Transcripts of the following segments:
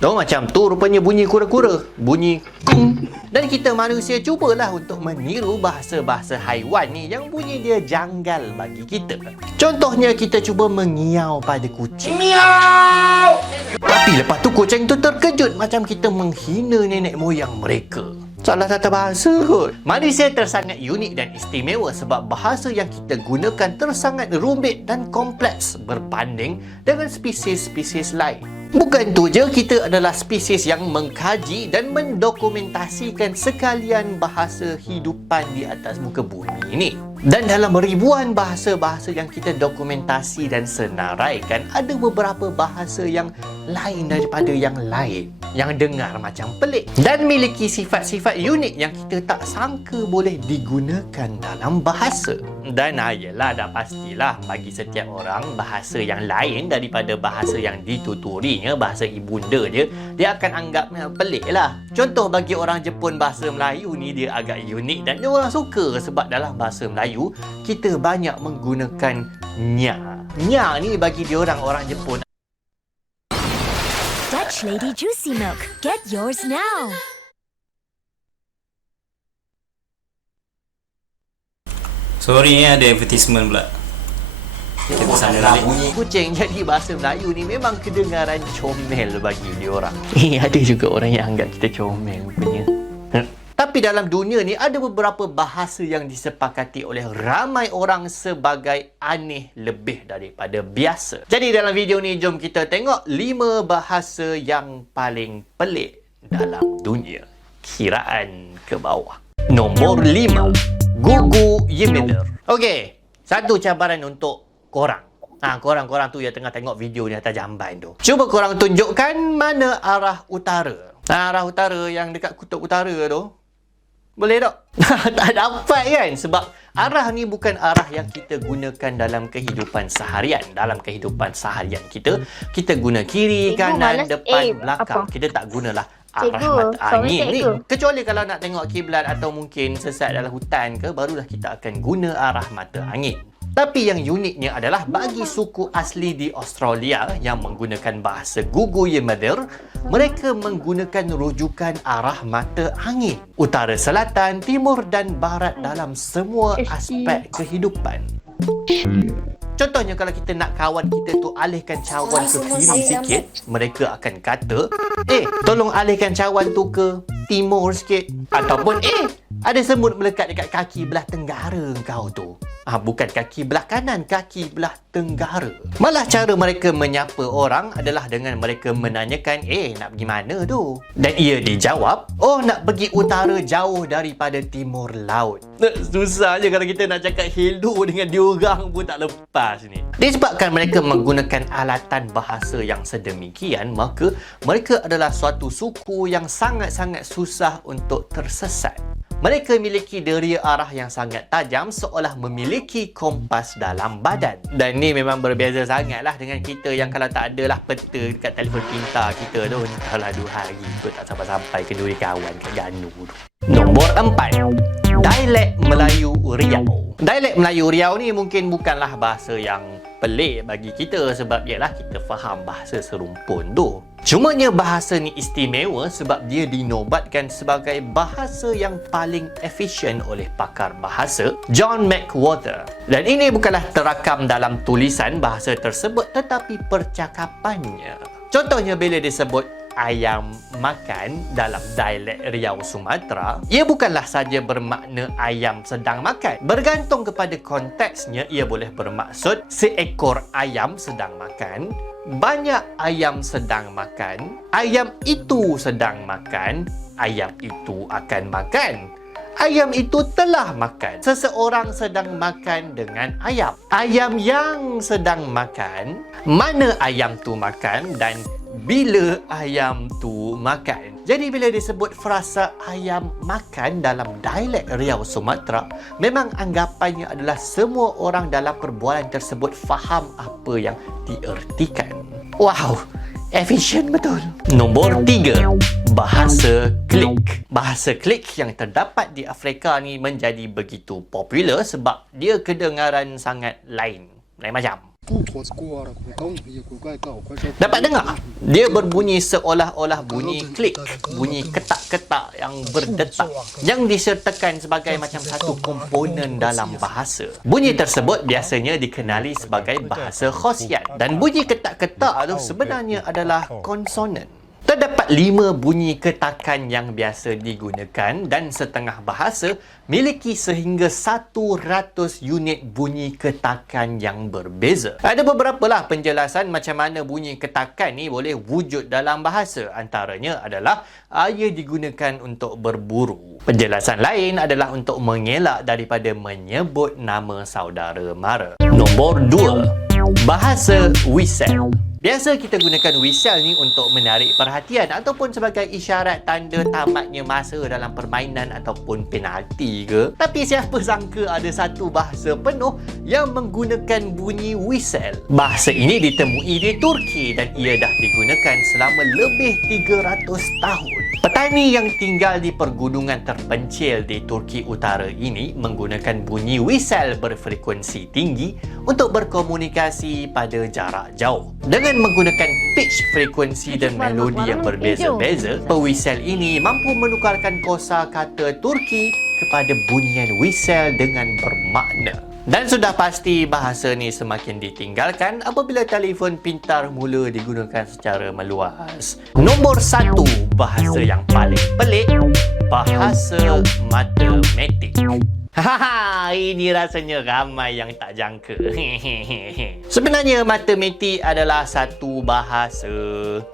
Tahu macam tu rupanya bunyi kura-kura, bunyi kung. Dan kita manusia cubalah untuk meniru bahasa-bahasa haiwan ni yang bunyi dia janggal bagi kita. Contohnya kita cuba mengiau pada kucing. Miau! Tapi lepas tu kucing tu terkejut macam kita menghina nenek moyang mereka. Salah tata bahasa kot. Manusia tersangat unik dan istimewa sebab bahasa yang kita gunakan tersangat rumit dan kompleks berbanding dengan spesies-spesies lain. Bukan tu je, kita adalah spesies yang mengkaji dan mendokumentasikan sekalian bahasa hidupan di atas muka bumi ini. Dan dalam ribuan bahasa-bahasa yang kita dokumentasi dan senaraikan, ada beberapa bahasa yang lain daripada yang lain, yang dengar macam pelik dan miliki sifat-sifat unik yang kita tak sangka boleh digunakan dalam bahasa. Dan yelah, dah pastilah bagi setiap orang bahasa yang lain daripada bahasa yang dituturinya, bahasa ibunda dia akan anggap pelik lah. Contoh bagi orang Jepun, bahasa Melayu ni dia agak unik dan dia orang suka sebab dalam bahasa Melayu kita banyak menggunakan nya. Nya ni bagi dia orang Jepun. Dutch Lady Juicy Milk. Get yours now. Sorry ada advertisement pula. Kita bersama balik. Bunyi kucing jadi bahasa Melayu ni memang kedengaran comel bagi dia orang. Ada juga orang yang anggap kita comel rupanya. Tapi dalam dunia ni ada beberapa bahasa yang disepakati oleh ramai orang sebagai aneh lebih daripada biasa. Jadi dalam video ni jom kita tengok 5 bahasa yang paling pelik dalam dunia. Kiraan ke bawah. Nombor 5. Gugu Yemeder. Okey, satu cabaran untuk korang. Korang tu yang tengah tengok video ni atas jamban tu. Cuba korang tunjukkan mana arah utara. Arah utara yang dekat kutub utara tu. Boleh tak? Tak dapat kan? Sebab arah ni bukan arah yang kita gunakan dalam kehidupan seharian. Dalam kehidupan seharian kita guna kiri, kanan, depan, belakang. Apa? Kita tak gunalah arah mata angin ni. Kecuali kalau nak tengok kiblat atau mungkin sesat dalam hutan ke, barulah kita akan guna arah mata angin. Tapi yang uniknya adalah bagi suku asli di Australia yang menggunakan bahasa Gugu Yemeder, mereka menggunakan rujukan arah mata angin. Utara, selatan, timur dan barat dalam semua aspek kehidupan. Contohnya kalau kita nak kawan kita tu alihkan cawan ke kiri sikit, mereka akan kata, tolong alihkan cawan tu ke timur sikit. Ataupun, ada semut melekat dekat kaki belah tenggara kau tu. Bukan kaki belah kanan, kaki belah tenggara. Malah cara mereka menyapa orang adalah dengan mereka menanyakan, nak pergi mana tu? Dan ia dijawab, nak pergi utara jauh daripada timur laut. Susah je kalau kita nak cakap hello dengan diorang pun tak lepas ni. Disebabkan mereka menggunakan alatan bahasa yang sedemikian, maka mereka adalah suatu suku yang sangat-sangat susah untuk tersesat. Mereka memiliki deria arah yang sangat tajam seolah memiliki kompas dalam badan. Dan ni memang berbeza sangatlah dengan kita yang kalau tak adalah peta dekat telefon pintar kita tu, entahlah 2 hari tu tak sampai-sampai ke duri kawan kat Ganu tu. Nombor 4. Dialek Melayu Riau. Dialek Melayu Riau ni mungkin bukanlah bahasa yang pelik bagi kita sebab ialah kita faham bahasa serumpun tu. Cumanya bahasa ni istimewa sebab dia dinobatkan sebagai bahasa yang paling efisien oleh pakar bahasa John McWhorter. Dan ini bukanlah terakam dalam tulisan bahasa tersebut tetapi percakapannya. Contohnya bila disebut ayam makan dalam dialek Riau Sumatera, ia bukanlah saja bermakna ayam sedang makan. Bergantung kepada konteksnya, ia boleh bermaksud seekor ayam sedang makan, banyak ayam sedang makan, ayam itu sedang makan, ayam itu akan makan, ayam itu telah makan, seseorang sedang makan dengan ayam, ayam yang sedang makan, mana ayam tu makan dan bila ayam tu makan. Jadi bila disebut frasa ayam makan dalam dialek Riau Sumatera, memang anggapannya adalah semua orang dalam perbualan tersebut faham apa yang diertikan. Wow, efisien betul. Nombor 3. Bahasa klik. Bahasa klik yang terdapat di Afrika ni menjadi begitu popular sebab dia kedengaran sangat lain macam. Dapat dengar? Dia berbunyi seolah-olah bunyi klik, bunyi ketak-ketak yang berdetak yang disertakan sebagai macam satu komponen dalam bahasa. Bunyi tersebut biasanya dikenali sebagai bahasa khosiat dan bunyi ketak-ketak itu sebenarnya adalah konsonan. Terdapat 5 bunyi ketakan yang biasa digunakan dan setengah bahasa miliki sehingga 100 unit bunyi ketakan yang berbeza. Ada beberapa lah penjelasan macam mana bunyi ketakan ni boleh wujud dalam bahasa. Antaranya adalah ia digunakan untuk berburu. Penjelasan lain adalah untuk mengelak daripada menyebut nama saudara mara. Nombor 2. Bahasa whistle. Biasa kita gunakan whistle ni untuk menarik perhatian ataupun sebagai isyarat tanda tamatnya masa dalam permainan ataupun penalti ke. Tapi siapa sangka ada satu bahasa penuh yang menggunakan bunyi whistle. Bahasa ini ditemui di Turki dan ia dah digunakan selama lebih 300 tahun. Petani yang tinggal di pergunungan terpencil di Turki Utara ini menggunakan bunyi whistle berfrekuensi tinggi untuk berkomunikasi pada jarak jauh. Dengan menggunakan pitch, frekuensi dan melodi yang berbeza-beza, pewisel ini mampu menukarkan kosakata Turki kepada bunyian whistle dengan bermakna. Dan sudah pasti bahasa ni semakin ditinggalkan apabila telefon pintar mula digunakan secara meluas. Nombor 1 bahasa yang paling pelik, bahasa matematik. Hahaha, ini rasanya ramai yang tak jangka. Sebenarnya matematik adalah satu bahasa.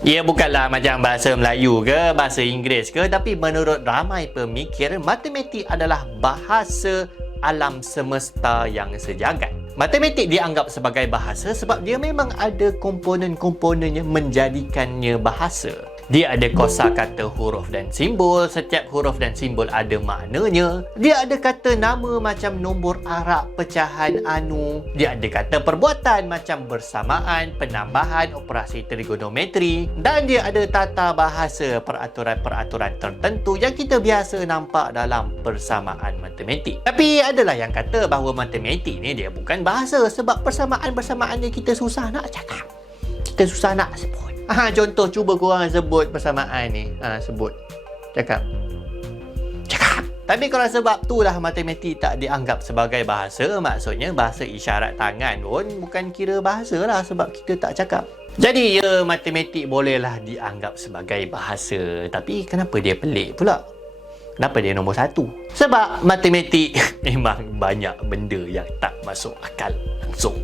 Ia bukanlah macam bahasa Melayu ke, bahasa Inggeris ke, tapi menurut ramai pemikir, matematik adalah bahasa alam semesta yang sejagat. Matematik dianggap sebagai bahasa sebab dia memang ada komponen-komponen yang menjadikannya bahasa. Dia ada kosakata huruf dan simbol. Setiap huruf dan simbol ada maknanya. Dia ada kata nama macam nombor arak, pecahan anu. Dia ada kata perbuatan macam bersamaan, penambahan, operasi trigonometri. Dan dia ada tata bahasa peraturan-peraturan tertentu yang kita biasa nampak dalam persamaan matematik. Tapi adalah yang kata bahawa matematik ni dia bukan bahasa sebab persamaan-persamaan yang kita susah nak cakap. Kita susah nak sebut. Contoh, cuba korang sebut persamaan ni. Sebut. Cakap. Tapi kalau sebab itulah matematik tak dianggap sebagai bahasa, maksudnya bahasa isyarat tangan pun bukan kira bahasa lah sebab kita tak cakap. Jadi ya, matematik bolehlah dianggap sebagai bahasa. Tapi kenapa dia pelik pula? Kenapa dia nombor 1? Sebab matematik memang banyak benda yang tak masuk akal langsung.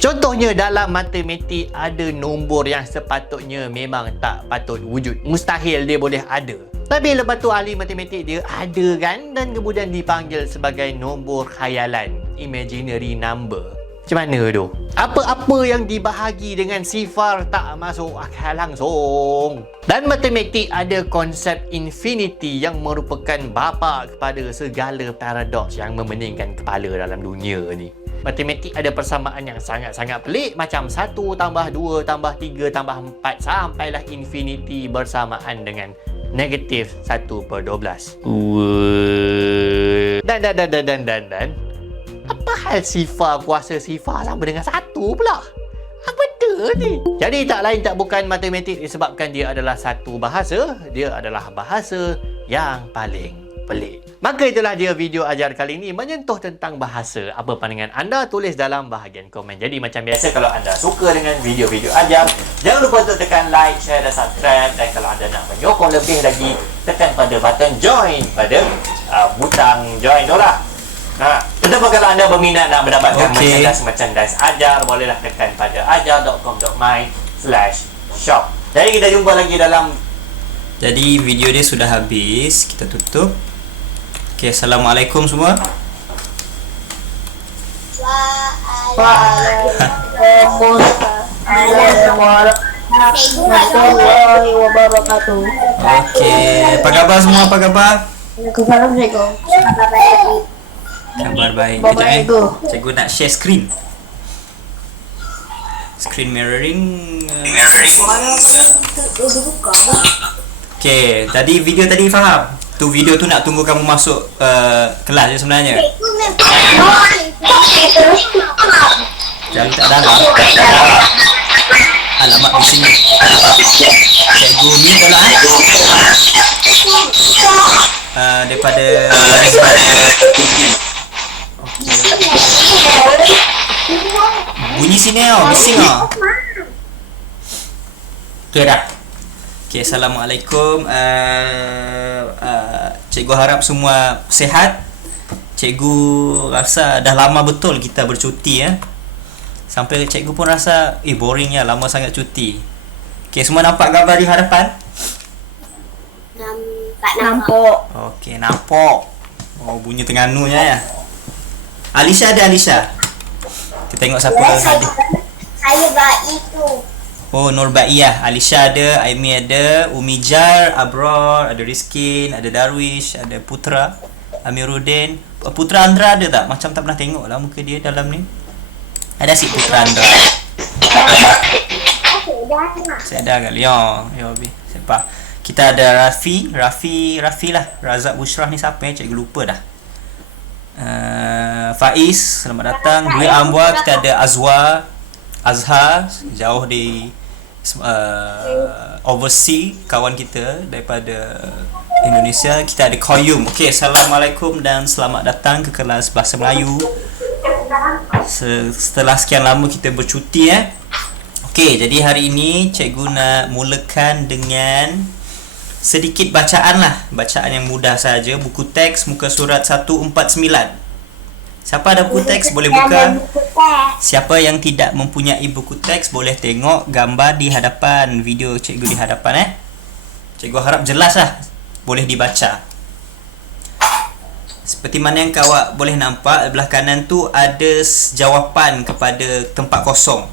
Contohnya dalam matematik ada nombor yang sepatutnya memang tak patut wujud. Mustahil dia boleh ada. Tapi lepas tu ahli matematik dia ada kan, dan kemudian dipanggil sebagai nombor khayalan, imaginary number. Macam mana tu? Apa-apa yang dibahagi dengan sifar tak masuk akal langsung. Dan matematik ada konsep infinity yang merupakan bapa kepada segala paradoks yang memeningkan kepala dalam dunia ni. Matematik ada persamaan yang sangat-sangat pelik macam 1 tambah 2 tambah 3 tambah 4 sampailah infinity bersamaan dengan negatif 1/12. Dan apa hal sifar kuasa sifar sama dengan 1 pula? Apa benda ni? Jadi tak lain tak bukan matematik disebabkan dia adalah satu bahasa, dia adalah bahasa yang paling pelik. Maka itulah dia video ajar kali ini menyentuh tentang bahasa. Apa pandangan anda? Tulis dalam bahagian komen. Jadi macam biasa, kalau anda suka dengan video-video ajar, jangan lupa untuk tekan like, share dan subscribe. Dan kalau anda nak menyokong lebih lagi, tekan pada button join pada butang join tu lah. Tetapi kalau anda berminat nak mendapatkan merchandise ajar, bolehlah tekan pada ajar.com.my/shop. Jadi kita jumpa lagi dalam... Jadi video dia sudah habis, kita tutup. Okay, Assalamualaikum semua. Warahmatullahi wabarakatuh. Okay, apa khabar semua? Apa khabar? Assalamualaikum. Kabar baik. Bapak Ego. Cikgu nak share screen. Screen mirroring. Okay, tadi video tadi faham? Tu video tu nak tunggu kamu masuk kelas je sebenarnya. Jari tak darah. Alamak bising. Cikgu ni tolong daripada bunyi sini bising okey dah. Okey, assalamualaikum. Cikgu harap semua sihat. Cikgu rasa dah lama betul kita bercuti Sampai cikgu pun rasa boringnya, lama sangat cuti. Okey, semua nampak gambar di hadapan? Nampak. Okey, nampak. Oh, bunyi Terengganu-nya ya. Alisha ada Alisha. Kita tengok siapa ada. Saya baik tu. Oh, Nur Baiyah, Alisha ada, Aimi ada, Umijar, Abror, ada Rizkin, ada Darwish, ada Putra, Amiruddin. Putra Andra ada tak? Macam tak pernah tengok lah muka dia dalam ni. Ada si Putra Andra. Saya dah kali. Yo habis. Siapa? Kita ada Rafi lah. Razak Bushrah ni siapa cikgu lupa dah. Faiz, selamat datang. Dwi Amwa, kita ada Azhar jauh di overseas, kawan kita daripada Indonesia. Kita ada Qayyum. Okey, assalamualaikum dan selamat datang ke kelas Bahasa Melayu. Setelah sekian lama kita bercuti Okey, jadi hari ini cikgu nak mulakan dengan sedikit bacaan lah. Bacaan yang mudah saja. Buku teks muka surat 149. Siapa ada buku teks boleh buka. Siapa yang tidak mempunyai buku teks boleh tengok gambar di hadapan, video cikgu di hadapan Cikgu harap jelas lah, boleh dibaca. Seperti mana yang kawak boleh nampak, belah kanan tu ada jawapan kepada tempat kosong.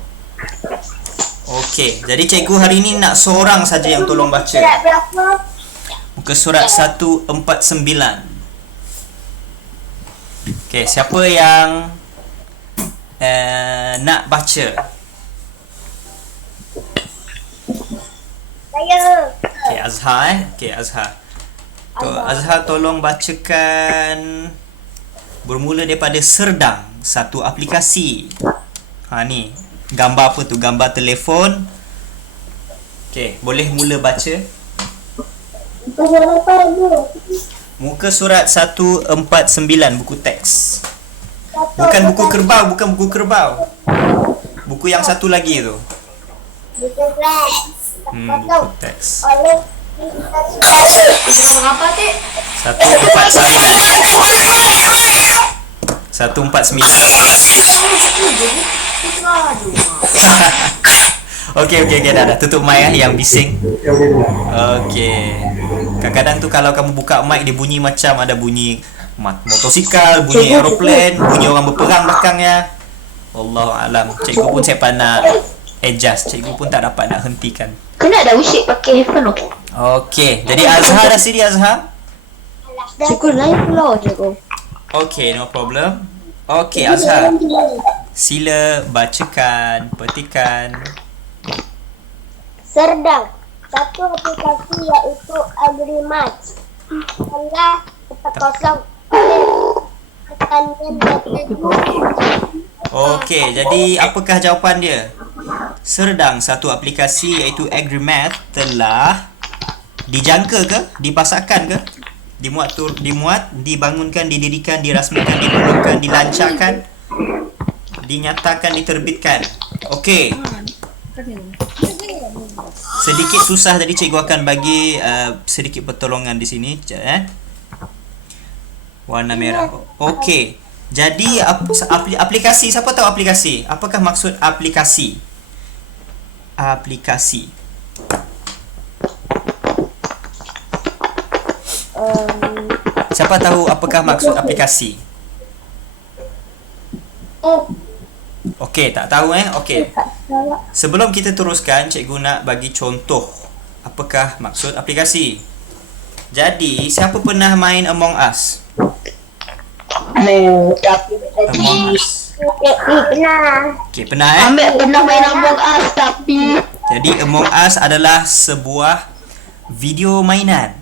Okey, jadi cikgu hari ini nak seorang saja yang tolong baca. Muka surat 149. Okey, siapa yang nak baca? Saya. Okey, Azhar Okey, Azhar. Azhar tolong bacakan bermula daripada Serdang, satu aplikasi. Ni gambar apa tu? Gambar telefon. Okey, boleh mula baca. Muka surat 149 buku teks. Bukan buku kerbau. Buku yang satu lagi tu. Buku teks. Oleh Apa tu? 149. Okey, dah tutup mic yang bising. Okey. Kadang-kadang tu kalau kamu buka mic dia bunyi macam ada bunyi motosikal, bunyi aeroplan, bunyi orang berperang belakangnya. Wallahu alam. Cikgu pun saya nak adjust. Cikgu pun tak dapat nak hentikan. kena dah usik pakai headphone tu. Okey, jadi Azhar dah sini Azhar? Cikgu lain pula cikgu. Okey, no problem. Okey, Azhar. Sila bacakan, petikan. Serdang. Satu aplikasi iaitu Agrimatch. Telah tempat kosong. Pertanian dan Okey, jadi apakah jawapan dia? Serdang, satu aplikasi iaitu Agrimath telah dijangka ke? Dipasarkan ke? Dimuat, dibangunkan, didirikan, dirasmikan, dimulakan, dilancarkan, dinyatakan, diterbitkan. Okey. Sedikit susah tadi cikgu akan bagi sedikit pertolongan di sini. Warna merah. Okey. Jadi aplikasi, siapa tahu aplikasi? Apakah maksud aplikasi? Aplikasi. Siapa tahu apakah maksud aplikasi? Okey, tak tahu Okey. Sebelum kita teruskan, cikgu nak bagi contoh apakah maksud aplikasi. Jadi, siapa pernah main Among Us? Among Us. pernah. Okey, pernah Pernah main Among Us tapi Jadi Among Us adalah sebuah video mainan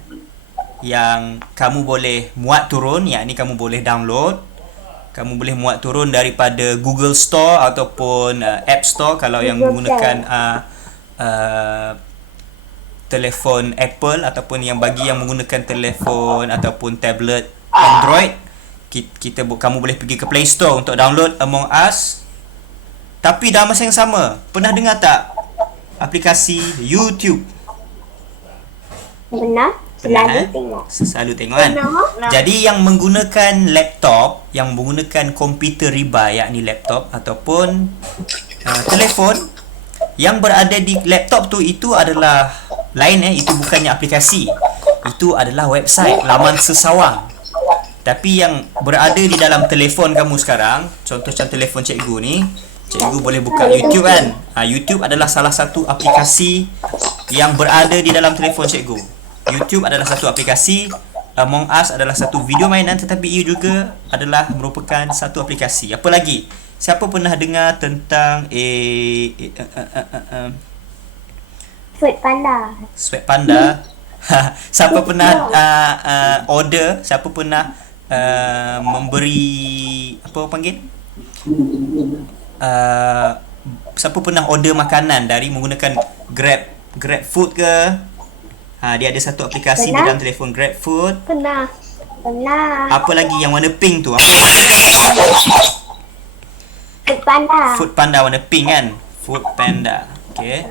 yang kamu boleh muat turun, yakni kamu boleh download. Kamu boleh muat turun daripada Google Store ataupun App Store kalau yang menggunakan telefon Apple, ataupun yang bagi yang menggunakan telefon ataupun tablet Android, kamu boleh pergi ke Play Store untuk download Among Us. Tapi dalam masa yang sama, pernah dengar tak aplikasi YouTube? Benar? Selalu tengok. Selalu tengok kan? Jadi yang menggunakan laptop, yang menggunakan komputer riba, yakni laptop ataupun telefon, yang berada di laptop tu itu adalah lain itu bukannya aplikasi. Itu adalah website, laman sesawang. Tapi yang berada di dalam telefon kamu sekarang, contoh macam telefon cikgu ni, cikgu boleh buka YouTube kan. YouTube adalah salah satu aplikasi yang berada di dalam telefon cikgu. YouTube adalah satu aplikasi, Among Us adalah satu video mainan, tetapi ia juga adalah merupakan satu aplikasi. Apa lagi? Siapa pernah dengar tentang Sweet Panda. Sweat Panda? Siapa pernah order? Siapa pernah memberi apa panggil? Siapa pernah order makanan dari menggunakan Grab Food ke? Dia ada satu aplikasi di dalam telefon, Grab Food. Pernah. Apa lagi yang warna pink tu? Sweet Panda. Food Panda warna pink kan? Food Panda. Okay.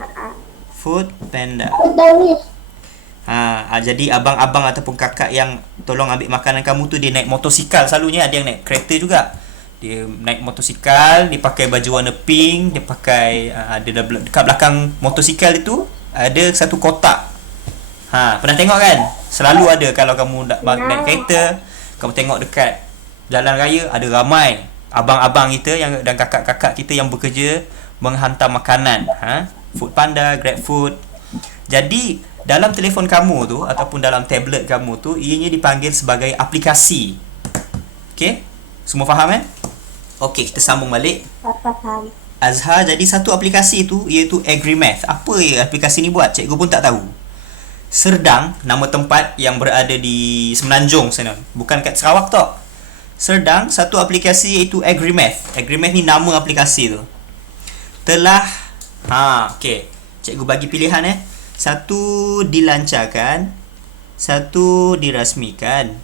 Food Panda. Jadi abang-abang ataupun kakak yang tolong ambil makanan kamu tu, dia naik motosikal selalunya. Ada yang naik kereta juga. Dia naik motosikal, dia pakai baju warna pink, dia pakai dekat belakang motosikal itu ada satu kotak. Pernah tengok kan? Selalu ada kalau kamu naik kereta, kamu tengok dekat jalan raya, ada ramai abang-abang kita dan kakak-kakak kita yang bekerja menghantar makanan. Food Panda, Grab Food. Jadi dalam telefon kamu tu ataupun dalam tablet kamu tu, ianya dipanggil sebagai aplikasi. Okey? Semua faham kan? Okey, kita sambung balik. Faham. Azhar, jadi satu aplikasi tu iaitu AgriMath. Apa aplikasi ni buat? Cikgu pun tak tahu. Serdang, nama tempat yang berada di Semenanjung sana. Bukan kat Sarawak tau. Serdang, satu aplikasi iaitu AgriMath. AgriMath ni nama aplikasi tu. Telah okey. Cikgu bagi pilihan Satu dilancarkan, satu dirasmikan,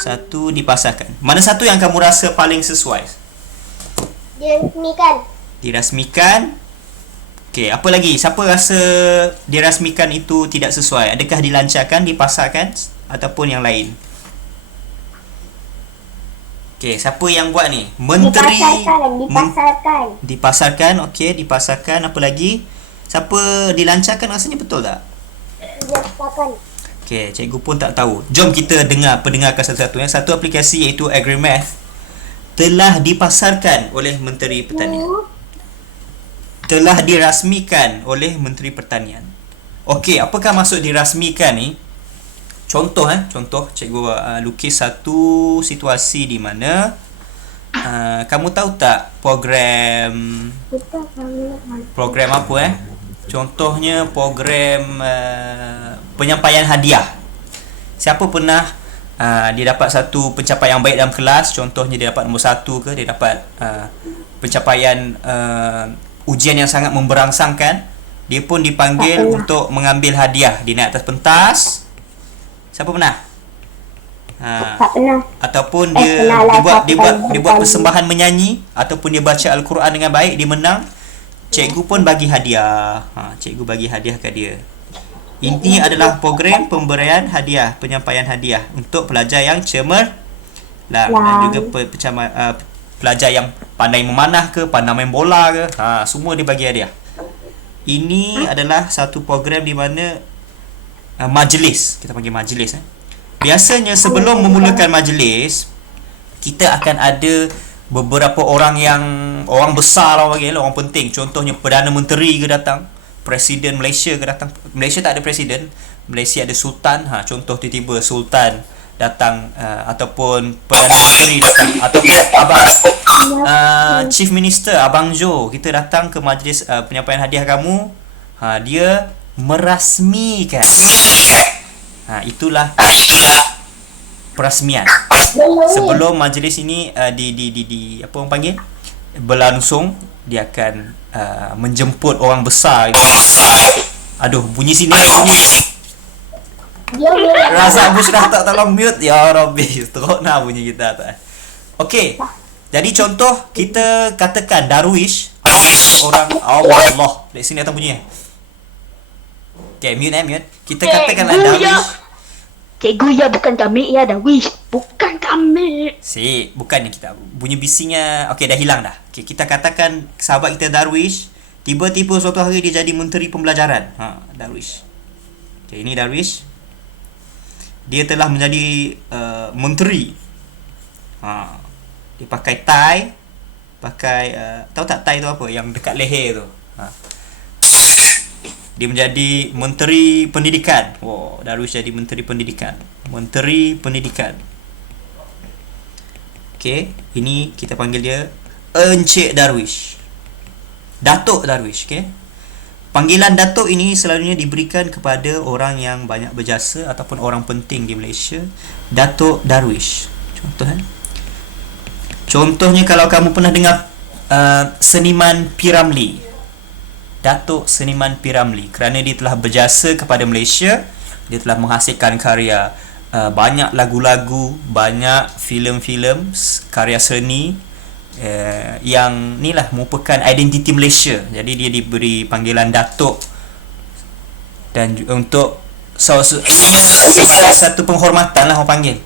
satu dipasarkan. Mana satu yang kamu rasa paling sesuai? Dirasmikan. Dirasmikan. Okey, apa lagi? Siapa rasa dirasmikan itu tidak sesuai? Adakah dilancarkan, dipasarkan ataupun yang lain? Okey, siapa yang buat ni? Menteri Dipasarkan. Dipasarkan, okey, dipasarkan. Apa lagi? Siapa dilancarkan, rasanya betul tak? Dipasarkan. Okey, cikgu pun tak tahu. Jom kita pendengarkan satu-satu. Satu aplikasi iaitu AgriMath telah dipasarkan oleh Menteri Pertanian. Telah dirasmikan oleh Menteri Pertanian. Okey, apakah maksud dirasmikan ni? Contoh cikgu lukis satu situasi di mana kamu tahu tak program apa Contohnya program penyampaian hadiah. Siapa pernah dia dapat satu pencapaian baik dalam kelas, contohnya dia dapat nombor 1 ke, dia dapat pencapaian ujian yang sangat memberangsangkan, dia pun dipanggil untuk mengambil hadiah. Dia naik atas pentas. Siapa pernah? Tak pernah. Ataupun dia buat persembahan menyanyi, ataupun dia baca Al-Quran dengan baik, dia menang, cikgu pun bagi hadiah. Cikgu bagi hadiah ke dia. Ini adalah program pemberian hadiah, penyampaian hadiah untuk pelajar yang cemerlang dan juga pelajar yang pandai memanah ke, pandai main bola ke, semua dia bagi hadiah. Ini adalah satu program di mana majlis, kita panggil majlis. Biasanya sebelum memulakan majlis, kita akan ada beberapa orang besar lah, orang penting. Contohnya Perdana Menteri ke datang, Presiden Malaysia ke datang. Malaysia tak ada presiden, Malaysia ada sultan. Contoh tiba-tiba sultan datang, ataupun Perdana Menteri datang, ataupun Chief Minister Abang Jo, kita datang ke majlis penyampaian hadiah kamu. Dia merasmikan. Itulah perasmian. Sebelum majlis ini di apa orang panggil, berlangsung, dia akan menjemput orang besar. Aduh, bunyi sini bunyi. Rasa Busrah tak tolong mute. Ya Rabbi, teruk nak bunyi kita tak. Okey. Jadi contoh kita katakan darwish orang Allah. Dari sini datang bunyi. Okey, mute. Kita katakanlah darwish. Cikgu ya, bukan kami ya, Darwish. Bukan kami. Bukan kita. Bunyi bisingnya okey dah hilang dah. Okey, kita katakan sahabat kita Darwish tiba-tiba suatu hari dia jadi menteri pembelajaran. Darwish. Okey, ini Darwish. Dia telah menjadi menteri. Dia pakai tie, tahu tak tie tu apa? Yang dekat leher tu. Dia menjadi menteri pendidikan. Darwish jadi menteri pendidikan. Menteri pendidikan. Okey, ini kita panggil dia Encik Darwish. Datuk Darwish, okey. Panggilan Datuk ini selalunya diberikan kepada orang yang banyak berjasa ataupun orang penting di Malaysia. Datuk Darwish. Contohnya kalau kamu pernah dengar seniman P. Ramlee. Datuk Seniman P. Ramlee, kerana dia telah berjasa kepada Malaysia, dia telah menghasilkan karya banyak lagu-lagu, banyak filem-filem, karya seni yang ni lah merupakan identiti Malaysia. Jadi dia diberi panggilan Datuk, dan untuk satu penghormatan lah orang panggil,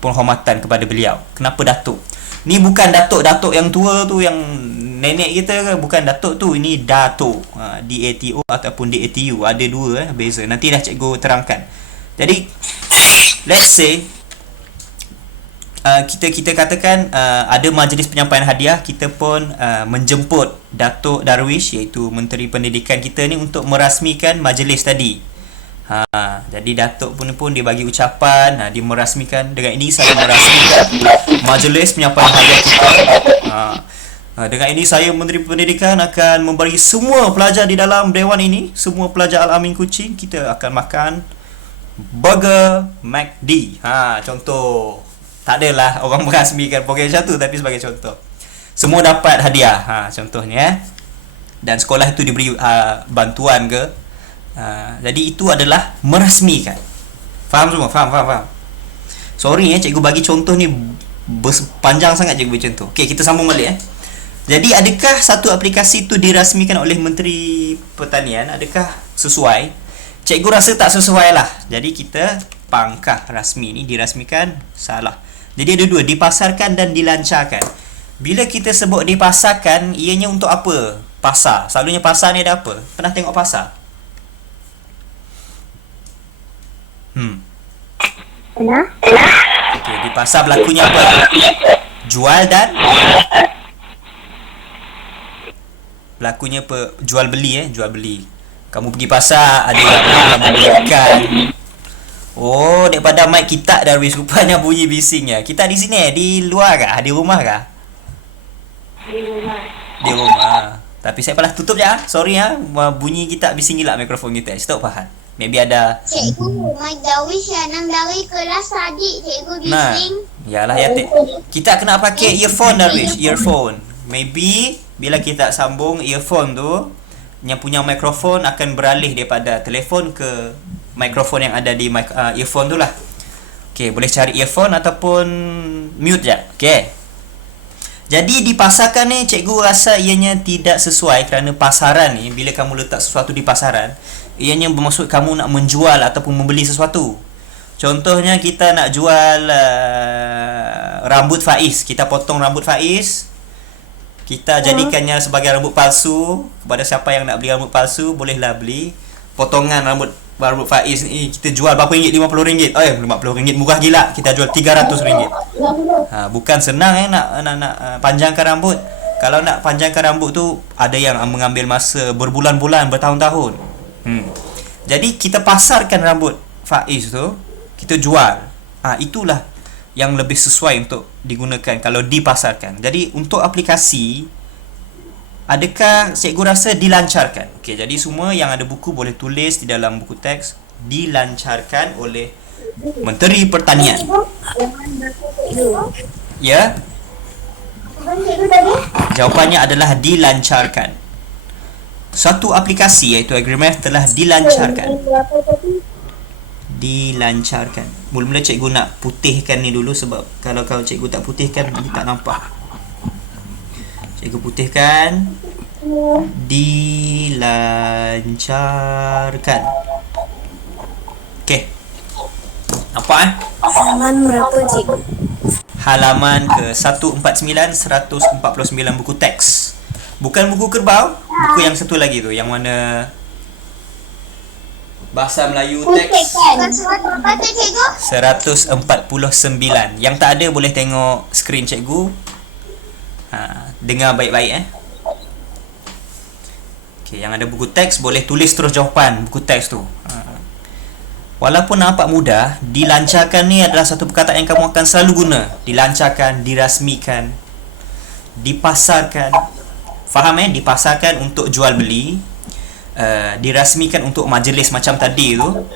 penghormatan kepada beliau. Kenapa Datuk? Ni bukan Datuk yang tua tu, yang nenek kita ke, bukan Datuk tu. Ini Dato, D-A-T-O ataupun D-A-T-U. Ada dua beza. Nanti dah cikgu terangkan. Jadi let's say kita katakan ada majlis penyampaian hadiah. Kita pun menjemput Datuk Darwish, iaitu Menteri Pendidikan kita ni, untuk merasmikan majlis tadi. Jadi Datuk pun dia bagi ucapan, dia merasmikan. Dengan ini saya merasmikan majlis penyampaian hadiah kita. Dengan ini saya Menteri Pendidikan akan memberi semua pelajar di dalam dewan ini, semua pelajar Al-Amin Kuching, kita akan makan burger McD. Contoh. Tak adalah orang merasmikan program macam tu, tapi sebagai contoh. Semua dapat hadiah, contohnya. Dan sekolah itu diberi bantuan ke. Jadi itu adalah merasmikan. Faham semua? Faham. Sorry cikgu bagi contoh ni panjang sangat cikgu bagi contoh. Okey, kita sambung balik. Jadi adakah satu aplikasi tu dirasmikan oleh Menteri Pertanian? Adakah sesuai? Cikgu rasa tak sesuai lah. Jadi kita pangkah rasmi ni dirasmikan, salah. Jadi ada dua, dipasarkan dan dilancarkan. Bila kita sebut dipasarkan, ianya untuk apa? Pasar. Selalunya pasar ni ada apa? Pernah tengok pasar? Pernah? Okey, di pasar berlakunya apa? Jual dan berlakunya apa? Jual beli. Jual beli. Kamu pergi pasar, ada yang kamu belikan. Daripada mic kita Darwish, rupanya bunyi bisingnya. Kita di sini, di luar kah? Di rumah kah? Di rumah. Tapi saya pernah tutup je. Sorry bunyi kita bising gila mikrofon kita. Stop Fahad. Maybe ada. Cikgu, mic Darwish yang dari kelas tadi. Cikgu bising. Yalah ya. Kita kena pakai earphone Darwish, earphone. Maybe bila kita sambung earphone tu, yang punya mikrofon akan beralih daripada telefon ke mikrofon yang ada di earphone tu lah. Okey, boleh cari earphone ataupun mute je. Okey. Jadi di pasarkan ni cikgu rasa ianya tidak sesuai, kerana pasaran ni bila kamu letak sesuatu di pasaran, ianya bermaksud kamu nak menjual ataupun membeli sesuatu. Contohnya kita nak jual rambut Faiz, kita potong rambut Faiz, kita jadikannya sebagai rambut palsu. Kepada siapa yang nak beli rambut palsu, bolehlah beli potongan rambut Faiz ni. Kita jual berapa ringgit? RM50. RM50 murah gila. Kita jual RM300. Bukan senang nak panjangkan rambut. Kalau nak panjangkan rambut tu, ada yang mengambil masa berbulan-bulan, bertahun-tahun. Jadi kita pasarkan rambut Faiz tu, kita jual. Itulah yang lebih sesuai untuk digunakan kalau dipasarkan. Jadi untuk aplikasi, adakah cikgu rasa dilancarkan? Okey, jadi semua yang ada buku boleh tulis di dalam buku teks, dilancarkan oleh Menteri Pertanian. Ya. Jawapannya adalah dilancarkan. Suatu aplikasi iaitu AgriMath telah dilancarkan. Dilancarkan. Mula-mula cikgu nak putihkan ni dulu sebab kalau cikgu tak putihkan nanti tak nampak. Cikgu putihkan. Dilancarkan. Okey. Nampak Halaman berapa, cikgu? Halaman ke 149 149 buku teks. Bukan buku kerbau, buku yang satu lagi tu yang mana bahasa Melayu teks Berapa tu cikgu? 149. Yang tak ada boleh tengok skrin cikgu. Dengar baik-baik Okey, yang ada buku teks boleh tulis terus jawapan buku teks tu. Walaupun nampak mudah, dilancarkan ni adalah satu perkataan yang kamu akan selalu guna. Dilancarkan, dirasmikan, dipasarkan. Faham Dipasarkan untuk jual beli, dirasmikan untuk majlis macam tadi tu.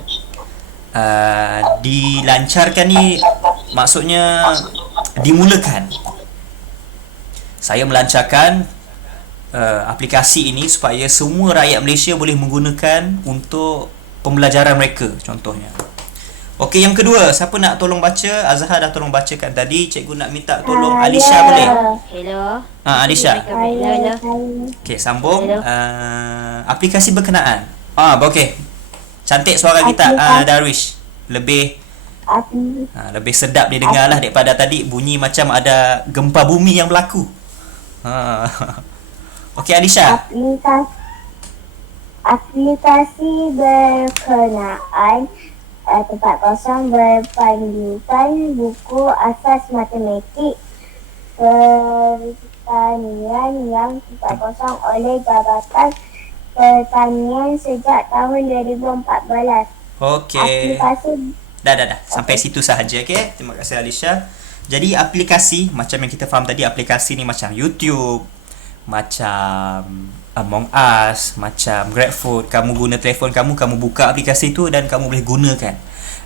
Dilancarkan ni maksudnya dimulakan. Saya melancarkan aplikasi ini supaya semua rakyat Malaysia boleh menggunakan untuk pembelajaran mereka contohnya. Okey, yang kedua, siapa nak tolong baca? Azhar dah tolong bacakan tadi. Cikgu nak minta tolong Alisha boleh? Hello. Alisha. Hello. Okey, sambung. Aplikasi berkenaan. Okey. Cantik suara kita, Darwish. Lebih lebih sedap didengar lah daripada tadi bunyi macam ada gempa bumi yang berlaku. Okey, Alisha. Aplikasi berkenaan tempat kosong berpandukan buku asas matematik pertanian yang tempat kosong oleh Jabatan Pertanian sejak tahun 2014. Okey. Aplikasi Dah. Sampai situ sahaja, okey. Terima kasih Alisha. Jadi aplikasi macam yang kita faham tadi, aplikasi ni macam YouTube, macam Among Us, macam GrabFood. Kamu guna telefon kamu buka aplikasi tu dan kamu boleh gunakan.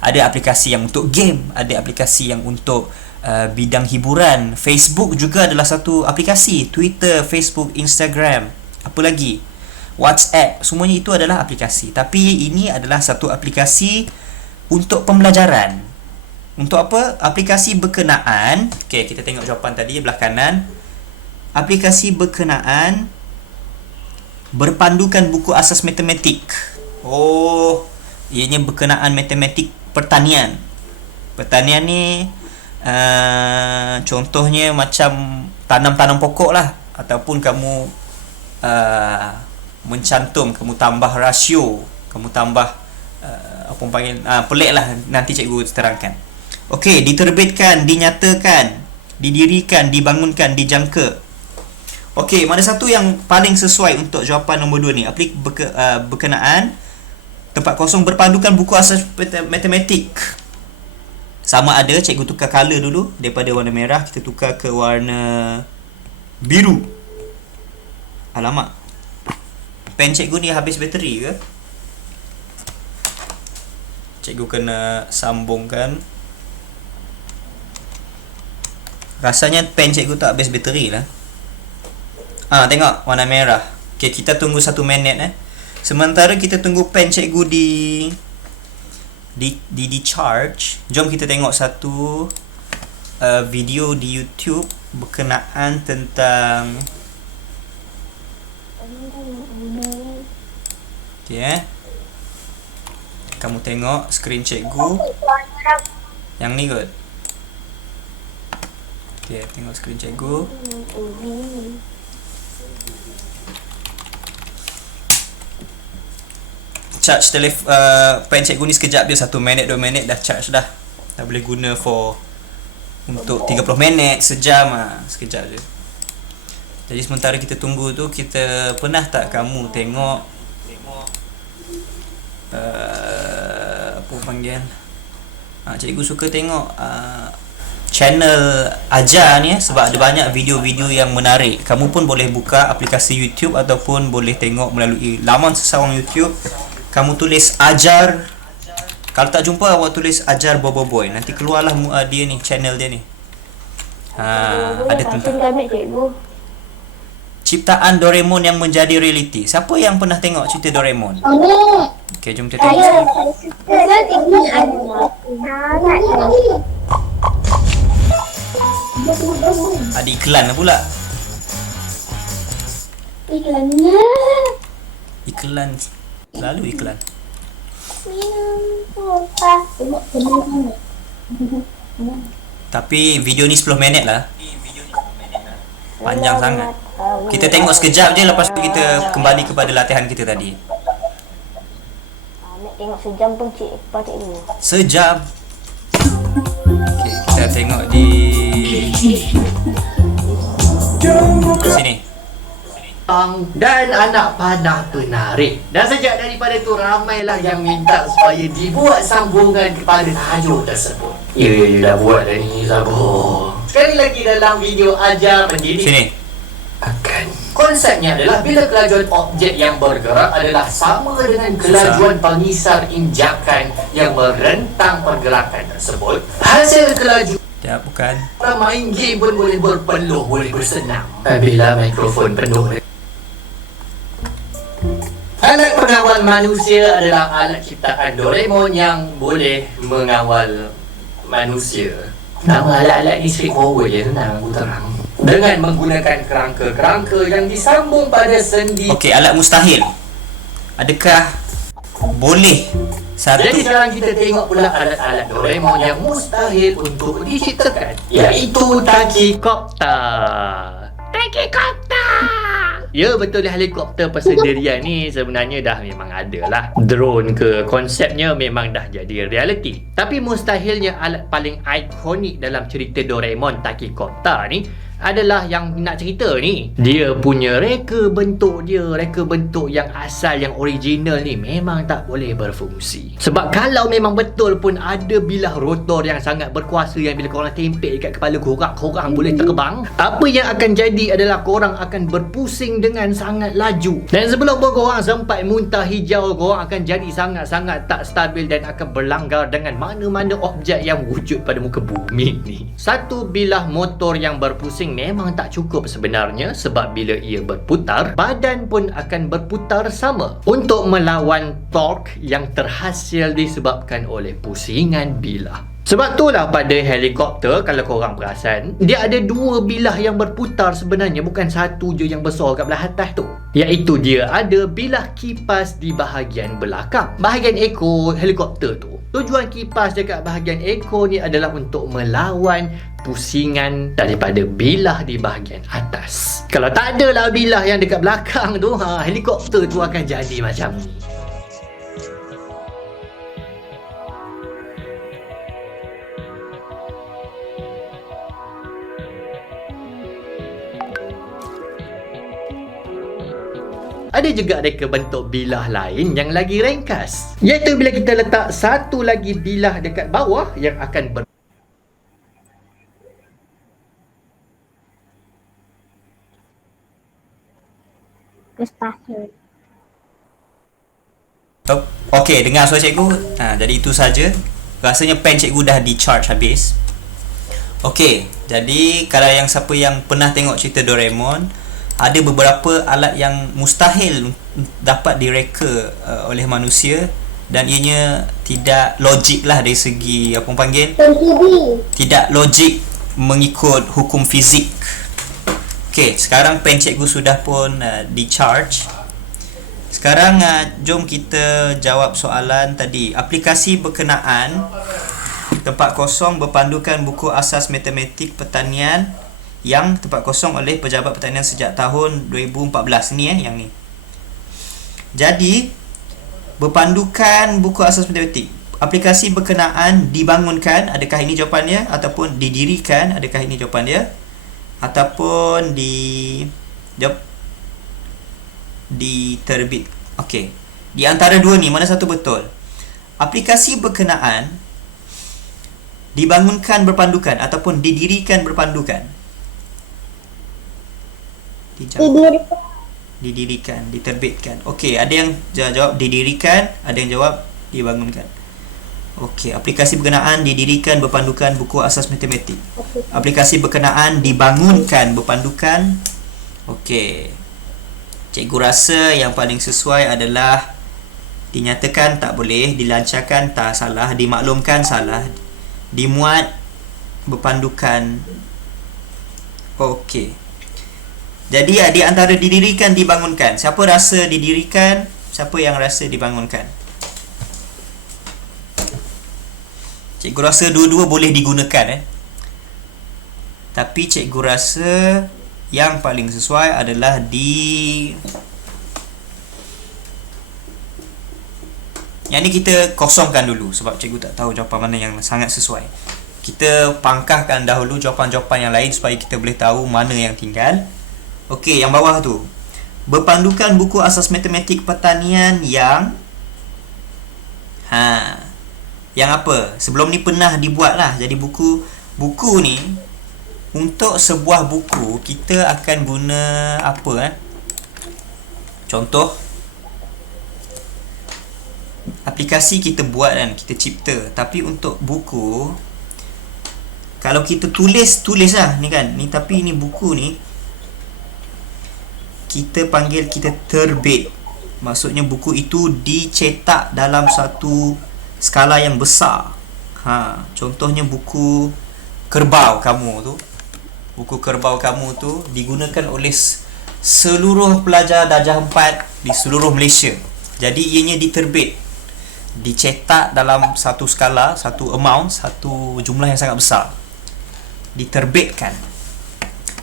Ada aplikasi yang untuk game, ada aplikasi yang untuk bidang hiburan. Facebook juga adalah satu aplikasi. Twitter, Facebook, Instagram, apa lagi? WhatsApp, semuanya itu adalah aplikasi. Tapi ini adalah satu aplikasi untuk pembelajaran. Untuk apa? Aplikasi berkenaan. Okey, kita tengok jawapan tadi belah kanan. Aplikasi berkenaan berpandukan buku asas matematik. Ianya berkenaan matematik pertanian. Pertanian ni contohnya macam tanam-tanam pokok lah, ataupun kamu mencantum, kamu tambah rasio, kamu tambah apa panggil, pelik lah, nanti cikgu terangkan. Okey, diterbitkan, dinyatakan, didirikan, dibangunkan, dijangka. Okey, mana satu yang paling sesuai untuk jawapan nombor 2 ni? Berkenaan tempat kosong berpandukan buku asas matematik. Sama ada cikgu tukar color dulu, daripada warna merah kita tukar ke warna biru. Alamak, pen cikgu ni habis bateri ke? Cikgu kena sambungkan. Rasanya pen cikgu tak habis bateri lah. Tengok warna merah. Okay, kita tunggu 1 minit Sementara kita tunggu pen cikgu di charge, jom kita tengok satu video di YouTube berkenaan tentang kamu tengok skrin cikgu yang ni kot. Okay, tengok skrin cikgu. Charge pen cikgu ni sekejap je, 1 minit 2 minit dah charge dah. Dah boleh guna untuk 30 minit, sejam sekejap je. Jadi sementara kita tunggu tu, kita pernah tak kamu tengok apa panggil, cikgu suka tengok channel ajar ni sebab ada banyak video-video yang menarik. Kamu pun boleh buka aplikasi YouTube ataupun boleh tengok melalui laman sesawang YouTube. Kamu tulis ajar Kalau tak jumpa awak tulis ajar Bobo Boy. Nanti keluarlah dia ni, channel dia ni. Ada tentang kami cikgu. ciptaan Doraemon yang menjadi realiti. Siapa yang pernah tengok cerita Doraemon? Okey, jom kita tengok. Saya ini ada sangat Ada iklan lah pula. iklannya. Iklan. Selalu iklan. Minum apa? Tapi video ni 10 minit lah. Panjang sangat. Kita tengok sekejap je, lepas tu kita kembali kepada latihan kita tadi. Nak tengok sejam pun cikgu. Sejam. Okay, kita tengok di sini. Dan anak panah penarik. Dan sejak daripada tu ramailah yang minta supaya dibuat sambungan kepada tajuk tersebut. Ya, dah buat dah ni, sabar. Sekali lagi dalam video ajar pendidik. Sini. Konsepnya adalah bila kelajuan objek yang bergerak adalah sama dengan kelajuan pengisar injakan yang merentang pergerakan tersebut. Hasil kelajuan Ya, bukan. orang main game pun boleh berpeluh, boleh bersenam. Bila mikrofon penuh. Alat pengawal manusia adalah alat ciptaan Doraemon yang boleh mengawal manusia. Nama alat-alat ni straightforward je, senang aku terang. Dengan menggunakan kerangka-kerangka yang disambung pada sendi. Okey, alat mustahil. Adakah boleh satu? Jadi sekarang kita tengok pula alat-alat Doraemon yang mustahil untuk diciptakan, iaitu takikopter. Ya, betul, helikopter persendirian ni sebenarnya dah memang ada lah. Drone ke, konsepnya memang dah jadi realiti. Tapi mustahilnya alat paling ikonik dalam cerita Doraemon, takikopter ni, adalah yang nak cerita ni. Dia punya reka bentuk yang asal, yang original ni memang tak boleh berfungsi. Sebab kalau memang betul pun ada bilah rotor yang sangat berkuasa yang bila korang tempel dekat kepala korang boleh terbang, apa yang akan jadi adalah korang akan berpusing dengan sangat laju. Dan sebelum pun korang sempat muntah hijau, korang akan jadi sangat-sangat tak stabil dan akan berlanggar dengan mana-mana objek yang wujud pada muka bumi ni. Satu bilah motor yang berpusing memang tak cukup sebenarnya, sebab bila ia berputar, badan pun akan berputar sama untuk melawan torque yang terhasil disebabkan oleh pusingan bilah. Sebab itulah pada helikopter, kalau korang perasan, dia ada dua bilah yang berputar sebenarnya, bukan satu je yang besar kat belah atas tu. Iaitu dia ada bilah kipas di bahagian belakang, bahagian ekor helikopter tu. Tujuan kipas dekat bahagian ekor ni adalah untuk melawan pusingan daripada bilah di bahagian atas. Kalau tak ada lah bilah yang dekat belakang tu, helikopter tu akan jadi macam ni. Ada juga reka bentuk bilah lain yang lagi ringkas, iaitu bila kita letak satu lagi bilah dekat bawah yang akan Mustahil. Okey, dengar suara cikgu. Jadi itu saja. Rasanya pen cikgu dah di-charge habis. Okey, jadi kalau yang siapa yang pernah tengok cerita Doraemon, ada beberapa alat yang mustahil dapat direka oleh manusia, dan ianya tidak logik lah dari segi apa orang panggil, tidak logik mengikut hukum fizik. Okey, sekarang pen cikgu sudah pun di-charge. Sekarang jom kita jawab soalan tadi. Aplikasi berkenaan tempat kosong berpandukan buku asas matematik pertanian yang tempat kosong oleh Pejabat Pertanian sejak tahun 2014 ni yang ni. Jadi berpandukan buku asas matematik, aplikasi berkenaan dibangunkan, adakah ini jawapannya, ataupun didirikan, adakah ini jawapan dia, ataupun diterbit. Okey, di antara dua ni mana satu betul? Aplikasi berkenaan dibangunkan berpandukan ataupun didirikan berpandukan? Didirikan, diterbitkan. Okey, ada yang jawab didirikan, ada yang jawab dibangunkan. Okey, aplikasi berkenaan didirikan berpandukan buku asas matematik. Aplikasi berkenaan dibangunkan berpandukan. Okey. Cikgu rasa yang paling sesuai adalah dinyatakan tak boleh, dilancarkan tak salah, dimaklumkan salah, dimuat berpandukan. Okey. Jadi di antara didirikan, dibangunkan, siapa rasa didirikan, siapa yang rasa dibangunkan? Cikgu rasa dua-dua boleh digunakan tapi cikgu rasa yang paling sesuai adalah yang ni kita kosongkan dulu sebab cikgu tak tahu jawapan mana yang sangat sesuai. Kita pangkahkan dahulu jawapan-jawapan yang lain supaya kita boleh tahu mana yang tinggal. Okey, yang bawah tu. Berpandukan buku asas matematik pertanian yang yang apa? Sebelum ni pernah dibuat lah. Jadi buku ni untuk sebuah buku kita akan guna apa Contoh aplikasi kita buat kan, kita cipta. Tapi untuk buku kalau kita tulis lah ni kan. Ni tapi ni buku ni kita panggil kita terbit. Maksudnya buku itu dicetak dalam satu skala yang besar. Contohnya buku kerbau kamu tu. Buku kerbau kamu tu digunakan oleh seluruh pelajar darjah 4 di seluruh Malaysia. Jadi ianya diterbit, dicetak dalam satu skala, satu amount, satu jumlah yang sangat besar. Diterbitkan.